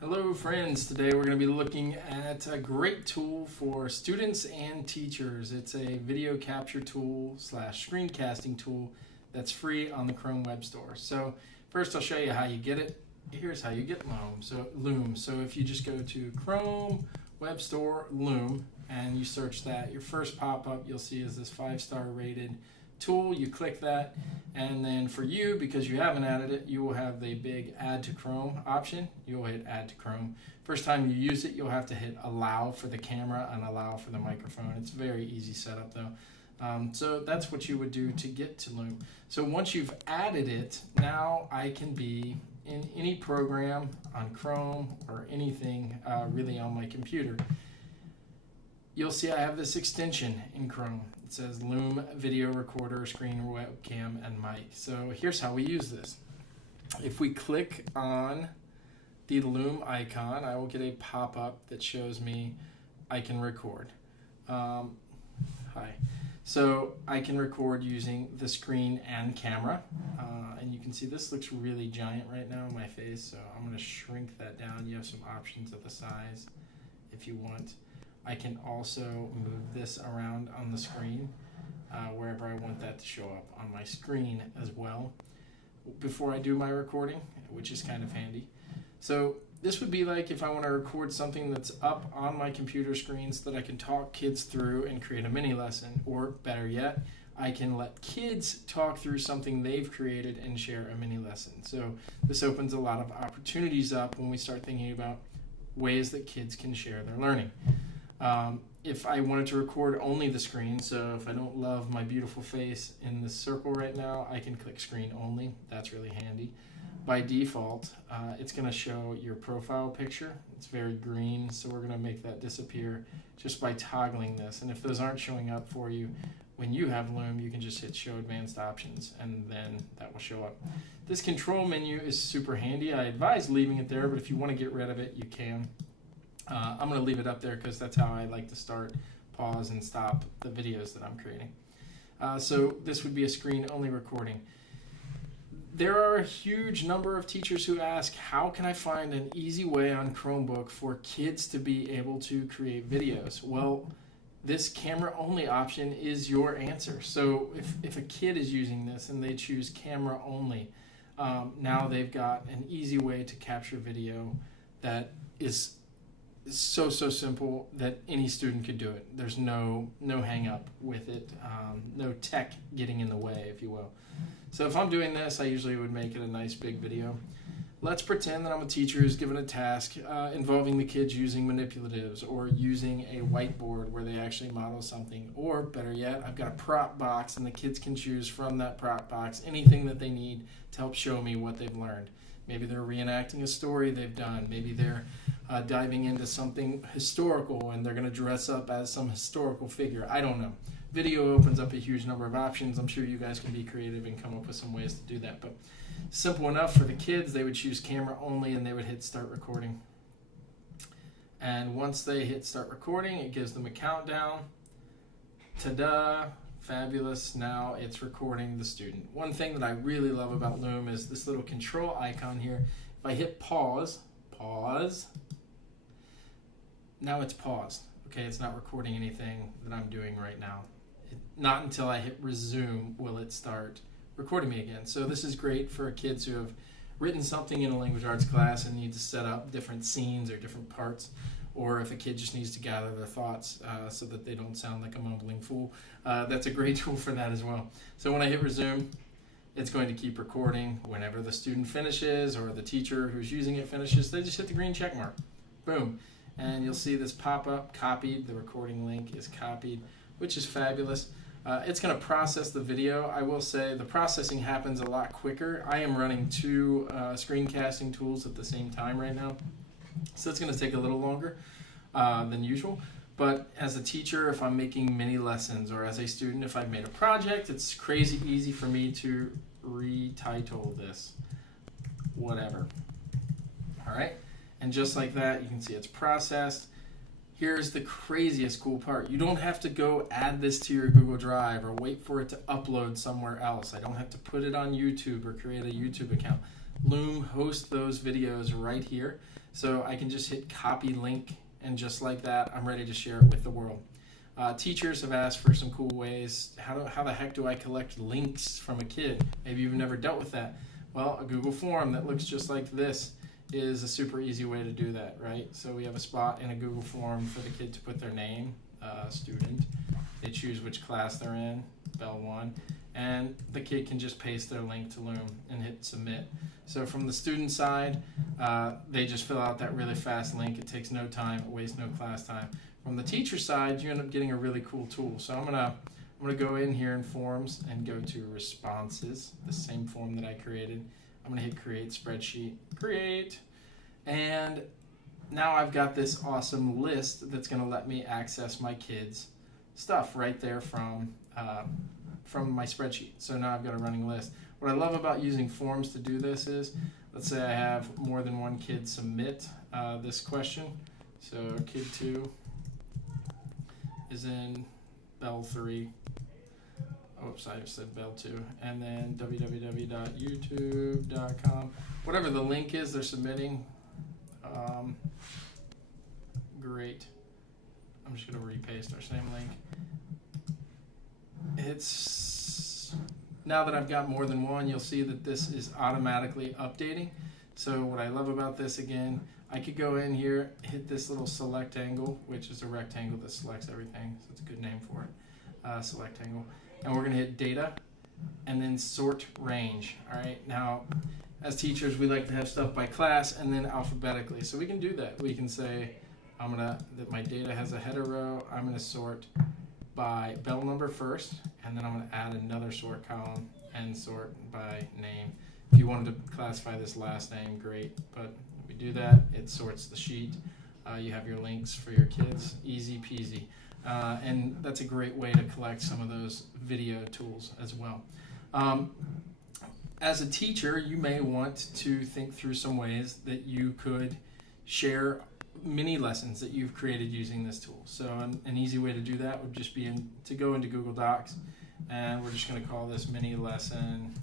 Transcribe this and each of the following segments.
Hello friends, today we're going to be looking at a great tool for students and teachers. It's a video capture tool slash screencasting tool that's free on the Chrome Web Store. So first I'll show you how you get it. Here's how you get Loom. So if you just go to Chrome Web Store Loom and you search that, your first pop-up you'll see is this 5-star rated tool. You click that, and then for you, because you haven't added it, you will have the big add to Chrome option. You'll hit add to Chrome. First time you use it, you'll have to hit allow for the camera and allow for the microphone. It's very easy setup though. So that's what you would do to get to Loom. So once you've added it, now I can be in any program on Chrome or anything really on my computer. You'll see I have this extension in Chrome. It says Loom Video Recorder, Screen Webcam, and Mic. So here's how we use this. If we click on the Loom icon, I will get a pop-up that shows me I can record. Hi. So I can record using the screen and camera. And you can see this looks really giant right now on my face, so I'm going to shrink that down. You have some options of the size if you want. I can also move this around on the screen wherever I want that to show up on my screen as well before I do my recording, which is kind of handy. So this would be like if I want to record something that's up on my computer screen so that I can talk kids through and create a mini lesson, or better yet, I can let kids talk through something they've created and share a mini lesson. So this opens a lot of opportunities up when we start thinking about ways that kids can share their learning. If I wanted to record only the screen, so if I don't love my beautiful face in this circle right now, I can click screen only. That's really handy. By default, it's going to show your profile picture. It's very green, so we're going to make that disappear just by toggling this. And if those aren't showing up for you when you have Loom, you can just hit show advanced options and then that will show up. This control menu is super handy. I advise leaving it there, but if you want to get rid of it, you can. I'm going to leave it up there because that's how I like to start, pause, and stop the videos that I'm creating. So this would be a screen-only recording. There are a huge number of teachers who ask, how can I find an easy way on Chromebook for kids to be able to create videos? Well, this camera-only option is your answer. So if a kid is using this and they choose camera-only, now they've got an easy way to capture video that is so simple that any student could do it. There's no hang up with it, no tech getting in the way, if you will. So if I'm doing this, I usually would make it a nice big video. Let's pretend that I'm a teacher who's given a task involving the kids using manipulatives or using a whiteboard where they actually model something, or better yet, I've got a prop box and the kids can choose from that prop box anything that they need to help show me what they've learned. Maybe they're reenacting a story they've done. Maybe they're diving into something historical and they're going to dress up as some historical figure. I don't know. Video opens up a huge number of options. I'm sure you guys can be creative and come up with some ways to do that. But simple enough for the kids, they would choose camera only and they would hit start recording. And once they hit start recording, it gives them a countdown. Ta-da! Fabulous. Now it's recording the student. One thing that I really love about Loom is this little control icon here. If I hit pause, now it's paused. Okay, it's not recording anything that I'm doing right now. Not until I hit resume will it start recording me again. So this is great for kids who have written something in a language arts class and need to set up different scenes or different parts, or if a kid just needs to gather their thoughts so that they don't sound like a mumbling fool. That's a great tool for that as well. So when I hit resume, it's going to keep recording. Whenever the student finishes or the teacher who's using it finishes, they just hit the green check mark. Boom. And you'll see this pop up, copied. The recording link is copied, which is fabulous. It's going to process the video. I will say the processing happens a lot quicker. I am running two screencasting tools at the same time right now, so it's going to take a little longer than usual. But as a teacher, if I'm making mini lessons, or as a student, if I've made a project, it's crazy easy for me to retitle this, whatever. All right. And just like that, you can see it's processed. Here's the craziest cool part. You don't have to go add this to your Google Drive or wait for it to upload somewhere else. I don't have to put it on YouTube or create a YouTube account. Loom hosts those videos right here. So I can just hit copy link, and just like that, I'm ready to share it with the world. Teachers have asked for some cool ways. How the heck do I collect links from a kid? Maybe you've never dealt with that. Well, a Google form that looks just like this is a super easy way to do that, right? So we have a spot in a Google form for the kid to put their name, student. They choose which class they're in, Bell 1, and the kid can just paste their link to Loom and hit submit. So from the student side, they just fill out that really fast link. It takes no time, it wastes no class time. From the teacher side, you end up getting a really cool tool. So I'm gonna go in here in forms and go to responses, the same form that I created. I'm gonna hit create spreadsheet, create, and now I've got this awesome list that's gonna let me access my kids' stuff right there from my spreadsheet. So now I've got a running list. What I love about using forms to do this is, let's say I have more than one kid submit this question. So kid 2 is in Bell 3. Oops, I said Bell 2. And then www.youtube.com. Whatever the link is they're submitting. Great. I'm just going to repaste our same link. It's now that I've got more than one, you'll see that this is automatically updating. So what I love about this, again, I could go in here, hit this little select angle, which is a rectangle that selects everything. So it's a good name for it, select angle. And we're going to hit data and then sort range. All right. Now, as teachers, we like to have stuff by class and then alphabetically. So we can do that. We can say, that my data has a header row. I'm going to sort by bell number first, and then I'm going to add another sort column and sort by name. If you wanted to classify this last name, great. But if we do that, it sorts the sheet. You have your links for your kids, easy peasy. And that's a great way to collect some of those video tools as well. As a teacher, you may want to think through some ways that you could share mini lessons that you've created using this tool. So an easy way to do that would just be to go into Google Docs, and we're just going to call this mini lesson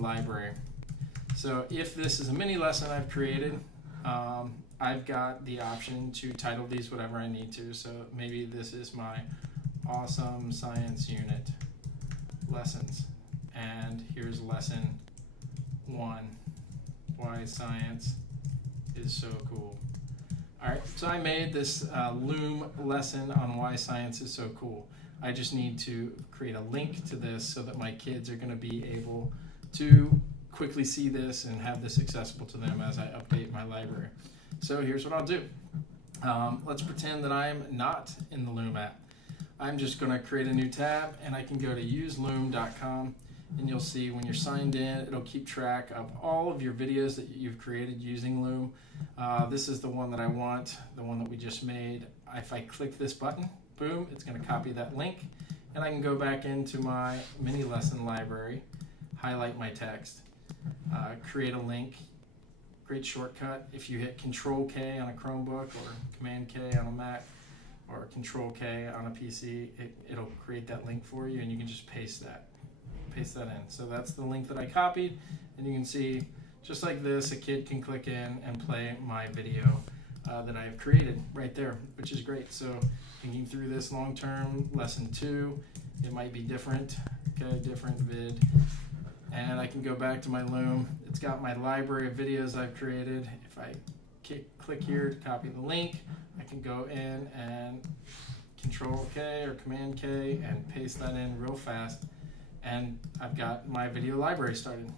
library. So if this is a mini lesson I've created, I've got the option to title these whatever I need to. So maybe this is my awesome science unit lessons, and here's lesson 1, why science is so cool. All right, so I made this Loom lesson on why science is so cool. I just need to create a link to this so that my kids are going to be able to quickly see this and have this accessible to them as I update my library. So here's what I'll do. Let's pretend that I'm not in the Loom app. I'm just going to create a new tab, and I can go to useloom.com, and you'll see when you're signed in, it'll keep track of all of your videos that you've created using Loom. This is the one that I want, the one that we just made. If I click this button, boom, it's going to copy that link, and I can go back into my mini lesson library, highlight my text, create a link. Great shortcut. If you hit Control-K on a Chromebook or Command-K on a Mac or Control-K on a PC, it'll create that link for you, and you can just paste that in. So that's the link that I copied, and you can see just like this, a kid can click in and play my video that I have created right there, which is great. So thinking through this long term, lesson 2, it might be different. Okay, different vid. And I can go back to my Loom. It's got my library of videos I've created. If I click here to copy the link, I can go in and Control-K or Command-K and paste that in real fast. And I've got my video library started.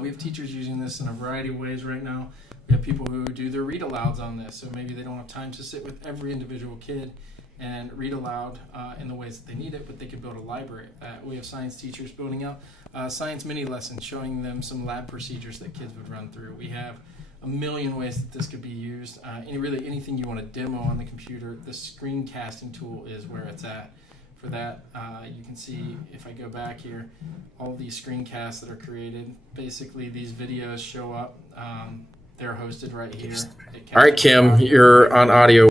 We have teachers using this in a variety of ways right now. We have people who do their read alouds on this, so maybe they don't have time to sit with every individual kid and read aloud in the ways that they need it, but they could build a library. We have science teachers building out science mini lessons, showing them some lab procedures that kids would run through. We have a million ways that this could be used. Really anything you want to demo on the computer, the screencasting tool is where it's at. For that, you can see, if I go back here, all these screencasts that are created. Basically, these videos show up. They're hosted right here. All right, Kim, you're on audio.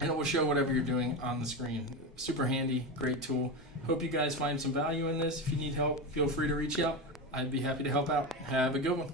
and it will show whatever you're doing on the screen. Super handy, great tool. Hope you guys find some value in this. If you need help, feel free to reach out. I'd be happy to help out. Have a good one.